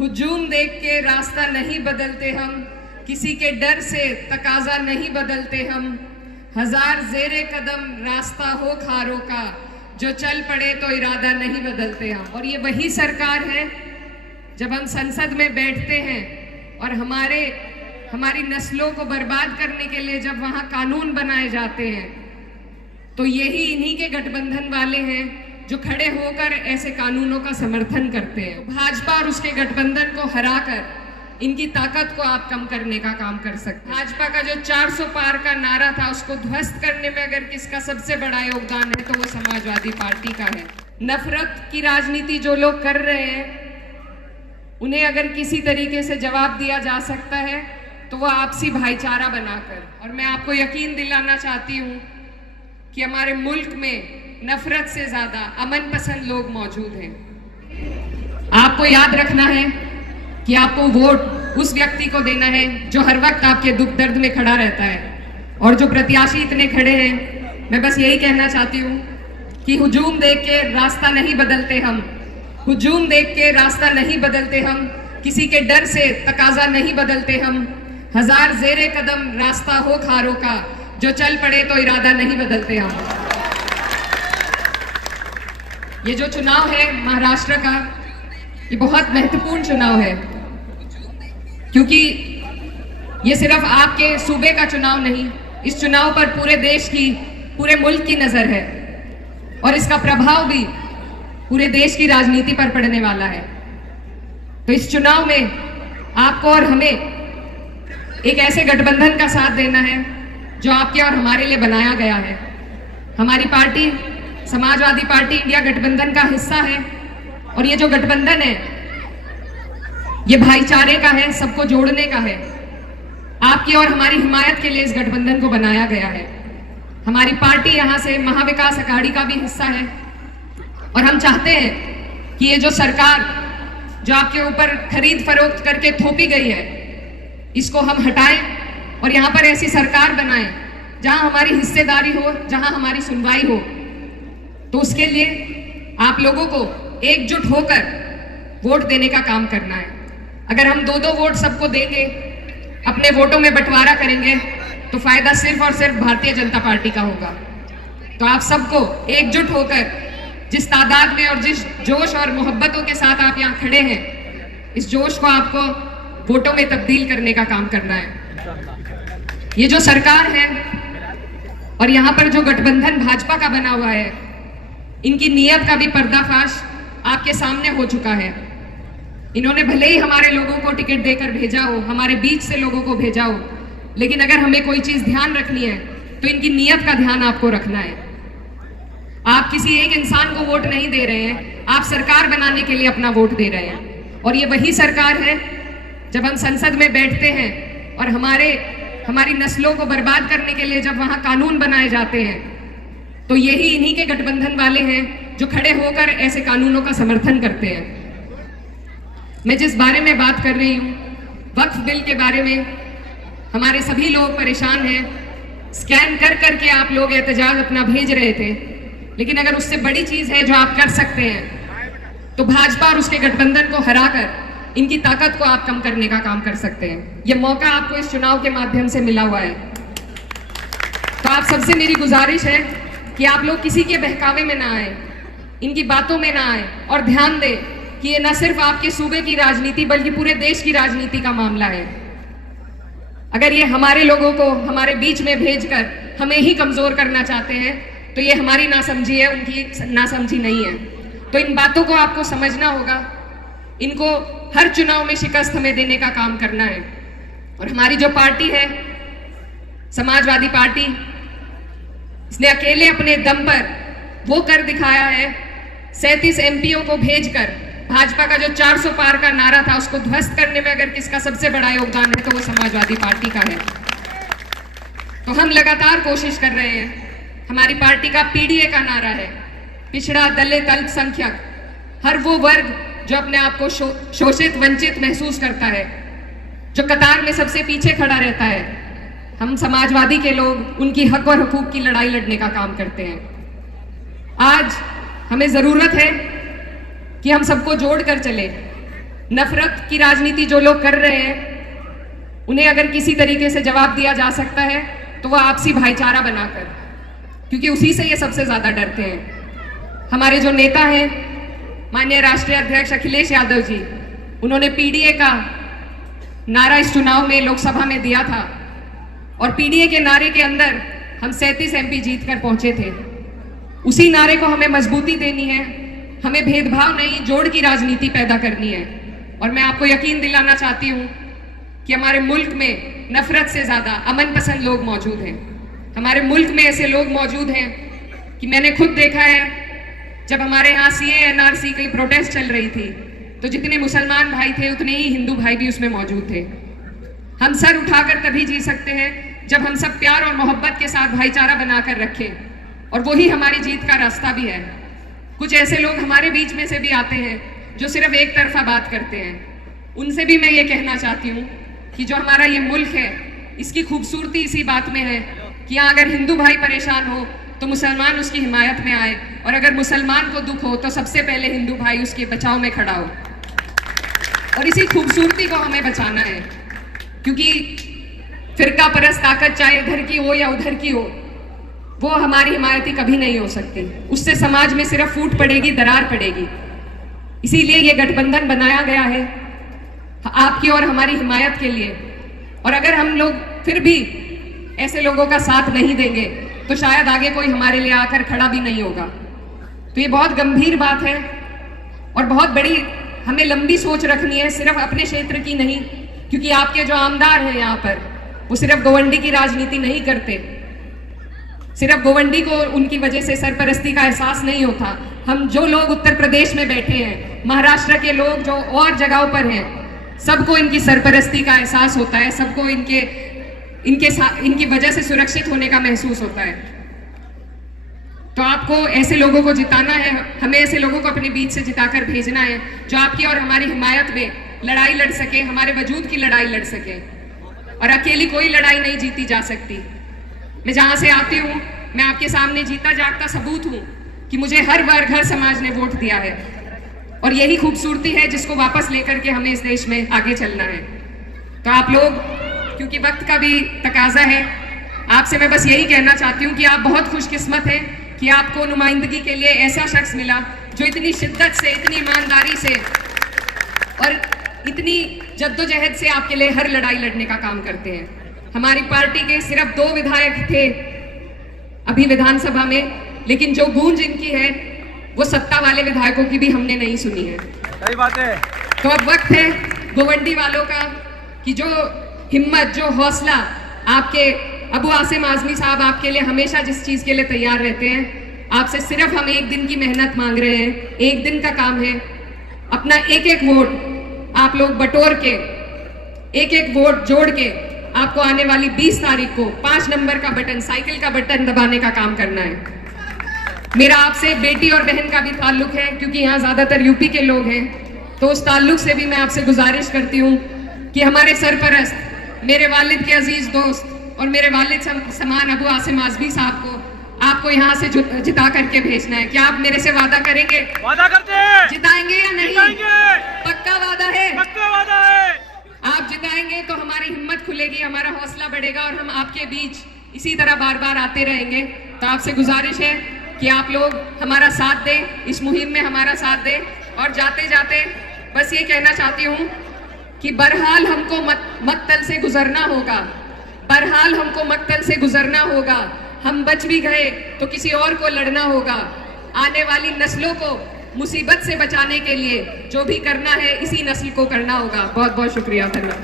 हुजूम देख के रास्ता नहीं बदलते हम, किसी के डर से तकाजा नहीं बदलते हम। हजार जेरे कदम रास्ता हो खारों का, जो चल पड़े तो इरादा नहीं बदलते हम। और ये वही सरकार है जब हम संसद में बैठते हैं और हमारी नस्लों को बर्बाद करने के लिए जब वहां कानून बनाए जाते हैं, तो यही इन्हीं के गठबंधन वाले हैं जो खड़े होकर ऐसे कानूनों का समर्थन करते हैं। भाजपा और उसके गठबंधन को हराकर इनकी ताकत को आप कम करने का काम कर सकते हैं। भाजपा का जो 400 पार का नारा था, उसको ध्वस्त करने में अगर किसका सबसे बड़ा योगदान है तो वो समाजवादी पार्टी का है। नफरत की राजनीति जो लोग कर रहे हैं, उन्हें अगर किसी तरीके से जवाब दिया जा सकता है तो वो आपसी भाईचारा बनाकर। और मैं आपको यकीन दिलाना चाहती हूँ कि हमारे मुल्क में नफरत से ज्यादा अमन पसंद लोग मौजूद हैं। आपको याद रखना है कि आपको वोट उस व्यक्ति को देना है जो हर वक्त आपके दुख दर्द में खड़ा रहता है। और जो प्रत्याशी इतने खड़े हैं, मैं बस यही कहना चाहती हूँ कि हुजूम देख के रास्ता नहीं बदलते हम, हुजूम देख के रास्ता नहीं बदलते हम, किसी के डर से तकाजा नहीं बदलते हम। हजार जेरे कदम रास्ता हो खारों का, जो चल पड़े तो इरादा नहीं बदलते हम। ये जो चुनाव है महाराष्ट्र का, ये बहुत महत्वपूर्ण चुनाव है, क्योंकि ये सिर्फ आपके सूबे का चुनाव नहीं, इस चुनाव पर पूरे देश की, पूरे मुल्क की नजर है और इसका प्रभाव भी पूरे देश की राजनीति पर पड़ने वाला है। तो इस चुनाव में आपको और हमें एक ऐसे गठबंधन का साथ देना है जो आपके और हमारे लिए बनाया गया है। हमारी पार्टी समाजवादी पार्टी इंडिया गठबंधन का हिस्सा है और ये जो गठबंधन है ये भाईचारे का है, सबको जोड़ने का है। आपकी और हमारी हिमायत के लिए इस गठबंधन को बनाया गया है। हमारी पार्टी यहाँ से महाविकास अघाड़ी का भी हिस्सा है और हम चाहते हैं कि ये जो सरकार जो आपके ऊपर खरीद फरोख्त करके थोपी गई है, इसको हम हटाएं और यहाँ पर ऐसी सरकार बनाएं जहां हमारी हिस्सेदारी हो, जहां हमारी सुनवाई हो। तो उसके लिए आप लोगों को एकजुट होकर वोट देने का काम करना है। अगर हम 2-2 वोट सबको देंगे, अपने वोटों में बंटवारा करेंगे, तो फायदा सिर्फ और सिर्फ भारतीय जनता पार्टी का होगा। तो आप सबको एकजुट होकर जिस तादाद में और जिस जोश और मोहब्बतों के साथ आप यहाँ खड़े हैं, इस जोश को आपको वोटों में तब्दील करने का काम करना है। ये जो सरकार है और यहाँ पर जो गठबंधन भाजपा का बना हुआ है, इनकी नीयत का भी पर्दाफाश आपके सामने हो चुका है। इन्होंने भले ही हमारे लोगों को टिकट देकर भेजा हो, हमारे बीच से लोगों को भेजा हो, लेकिन अगर हमें कोई चीज ध्यान रखनी है तो इनकी नीयत का ध्यान आपको रखना है। आप किसी एक इंसान को वोट नहीं दे रहे हैं, आप सरकार बनाने के लिए अपना वोट दे रहे हैं। और ये वही सरकार है जब हम संसद में बैठते हैं और हमारी नस्लों को बर्बाद करने के लिए जब वहां कानून बनाए जाते हैं, तो यही इन्हीं के गठबंधन वाले हैं जो खड़े होकर ऐसे कानूनों का समर्थन करते हैं। मैं जिस बारे में बात कर रही हूँ, वक्फ बिल के बारे में, हमारे सभी लोग परेशान हैं। स्कैन कर करके आप लोग एहतजाज अपना भेज रहे थे, लेकिन अगर उससे बड़ी चीज है जो आप कर सकते हैं तो भाजपा और उसके गठबंधन को हराकर इनकी ताकत को आप कम करने का काम कर सकते हैं। यह मौका आपको इस चुनाव के माध्यम से मिला हुआ है। तो आप सबसे मेरी गुजारिश है कि आप लोग किसी के बहकावे में ना आए, इनकी बातों में ना आए और ध्यान दें कि ये न सिर्फ आपके सूबे की राजनीति बल्कि पूरे देश की राजनीति का मामला है। अगर ये हमारे लोगों को हमारे बीच में भेजकर हमें ही कमजोर करना चाहते हैं तो ये हमारी नासमझी है, उनकी नासमझी नहीं है। तो इन बातों को आपको समझना होगा, इनको हर चुनाव में शिकस्त हमें देने का काम करना है। और हमारी जो पार्टी है समाजवादी पार्टी, इसने अकेले अपने दम पर वो कर दिखाया है। 37 एमपीओ को भेजकर भाजपा का जो 400 पार का नारा था, उसको ध्वस्त करने में अगर किसका सबसे बड़ा योगदान है तो वो समाजवादी पार्टी का है। तो हम लगातार कोशिश कर रहे हैं। हमारी पार्टी का पीडीए का नारा है, पिछड़ा, दलित, अल्पसंख्यक, हर वो वर्ग जो अपने आप को शोषित, वंचित महसूस करता है, जो कतार में सबसे पीछे खड़ा रहता है, हम समाजवादी के लोग उनकी हक और हुकूक की लड़ाई लड़ने का काम करते हैं। आज हमें जरूरत है कि हम सबको जोड़ कर चले। नफरत की राजनीति जो लोग कर रहे हैं, उन्हें अगर किसी तरीके से जवाब दिया जा सकता है तो वह आपसी भाईचारा बनाकर, क्योंकि उसी से ये सबसे ज्यादा डरते हैं। हमारे जो नेता हैं, माननीय राष्ट्रीय अध्यक्ष अखिलेश यादव जी, उन्होंने पीडीए का नारा इस चुनाव में लोकसभा में दिया था और पीडीए के नारे के अंदर हम 37 एमपी जीत कर पहुंचे थे। उसी नारे को हमें मजबूती देनी है, हमें भेदभाव नहीं, जोड़ की राजनीति पैदा करनी है। और मैं आपको यकीन दिलाना चाहती हूं कि हमारे मुल्क में नफरत से ज्यादा अमन पसंद लोग मौजूद हैं। हमारे मुल्क में ऐसे लोग मौजूद हैं कि मैंने खुद देखा है, जब हमारे यहाँ सीए एनआरसी की प्रोटेस्ट चल रही थी तो जितने मुसलमान भाई थे उतने ही हिंदू भाई भी उसमें मौजूद थे। हम सर उठाकर तभी जी सकते हैं जब हम सब प्यार और मोहब्बत के साथ भाईचारा बनाकर रखें, और वही हमारी जीत का रास्ता भी है। कुछ ऐसे लोग हमारे बीच में से भी आते हैं जो सिर्फ एक तरफा बात करते हैं। उनसे भी मैं ये कहना चाहती हूँ कि जो हमारा ये मुल्क है, इसकी खूबसूरती इसी बात में है कि यहाँ अगर हिंदू भाई परेशान हो तो मुसलमान उसकी हिमायत में आए, और अगर मुसलमान को दुख हो तो सबसे पहले हिंदू भाई उसके बचाव में खड़ा हो। और इसी खूबसूरती को हमें बचाना है, क्योंकि फिरका परस्त ताकत चाहे इधर की हो या उधर की हो, वो हमारी हिमायती कभी नहीं हो सकती। उससे समाज में सिर्फ फूट पड़ेगी, दरार पड़ेगी। इसीलिए ये गठबंधन बनाया गया है आपकी और हमारी हिमायत के लिए। और अगर हम लोग फिर भी ऐसे लोगों का साथ नहीं देंगे तो शायद आगे कोई हमारे लिए आकर खड़ा भी नहीं होगा। तो ये बहुत गंभीर बात है और बहुत बड़ी हमें लंबी सोच रखनी है, सिर्फ अपने क्षेत्र की नहीं, क्योंकि आपके जो आमदार हैं यहाँ पर, वो सिर्फ गोवंडी की राजनीति नहीं करते। सिर्फ गोवंडी को उनकी वजह से सरपरस्ती का एहसास नहीं होता। हम जो लोग उत्तर प्रदेश में बैठे हैं, महाराष्ट्र के लोग जो और जगहों पर हैं, सबको इनकी सरपरस्ती का एहसास होता है, सबको इनकी वजह से सुरक्षित होने का महसूस होता है। तो आपको ऐसे लोगों को जिताना है, हमें ऐसे लोगों को अपने बीच से जिताकर भेजना है जो आपकी और हमारी हिमायत में लड़ाई लड़ सके, हमारे वजूद की लड़ाई लड़ सके। और अकेली कोई लड़ाई नहीं जीती जा सकती। मैं जहां से आती हूँ, मैं आपके सामने जीता जागता सबूत हूँ कि मुझे हर वर्ग, हर समाज ने वोट दिया है, और यही खूबसूरती है जिसको वापस लेकर के हमें इस देश में आगे चलना है। तो आप लोग, क्योंकि वक्त का भी तकाजा है, आपसे मैं बस यही कहना चाहती हूँ कि आप बहुत खुशकिस्मत हैं कि आपको नुमाइंदगी के लिए ऐसा शख्स मिला जो इतनी शिद्दत से, इतनी ईमानदारी से और इतनी जद्दोजहद से आपके लिए हर लड़ाई लड़ने का काम करते हैं। हमारी पार्टी के सिर्फ 2 विधायक थे अभी विधानसभा में, लेकिन जो गूंज इनकी है वो सत्ता वाले विधायकों की भी हमने नहीं सुनी है। सही बात है। तो अब वक्त है गोवंडी वालों का कि जो हिम्मत, जो हौसला, आपके अबू आसिम आजमी साहब आपके लिए हमेशा जिस चीज के लिए तैयार रहते हैं, आपसे सिर्फ हम 1 दिन की मेहनत मांग रहे हैं। 1 दिन का काम है। अपना एक एक वोट आप लोग बटोर के, एक एक वोट जोड़ के आपको आने वाली 20 तारीख को 5 नंबर का बटन, साइकिल का बटन दबाने का काम करना है। मेरा आपसे बेटी और बहन का भी ताल्लुक है, क्योंकि यहाँ ज्यादातर यूपी के लोग हैं, तो उस ताल्लुक से भी मैं आपसे गुजारिश करती हूँ कि हमारे सरपरस्त, मेरे वालिद के अजीज दोस्त और मेरे वालिद समान अबू आसिम आजमी साहब को आपको यहाँ से जिता करके भेजना है। क्या आप मेरे से वादा करेंगे? वादा करते हैं। जिताएंगे या नहीं? जिताएंगे। पक्का वादा है? पक्का वादा है। आप जिताएंगे तो हमारी हिम्मत खुलेगी, हमारा हौसला बढ़ेगा और हम आपके बीच इसी तरह बार बार आते रहेंगे। तो आपसे गुजारिश है कि आप लोग हमारा साथ दें, इस मुहिम में हमारा साथ दें। और जाते जाते बस ये कहना चाहती हूँ कि बहरहाल हमको मक्तल से गुजरना होगा, बहरहाल हमको मक्तल से गुजरना होगा। हम बच भी गए तो किसी और को लड़ना होगा। आने वाली नस्लों को मुसीबत से बचाने के लिए जो भी करना है, इसी नस्ल को करना होगा। बहुत बहुत शुक्रिया। धन्यवाद।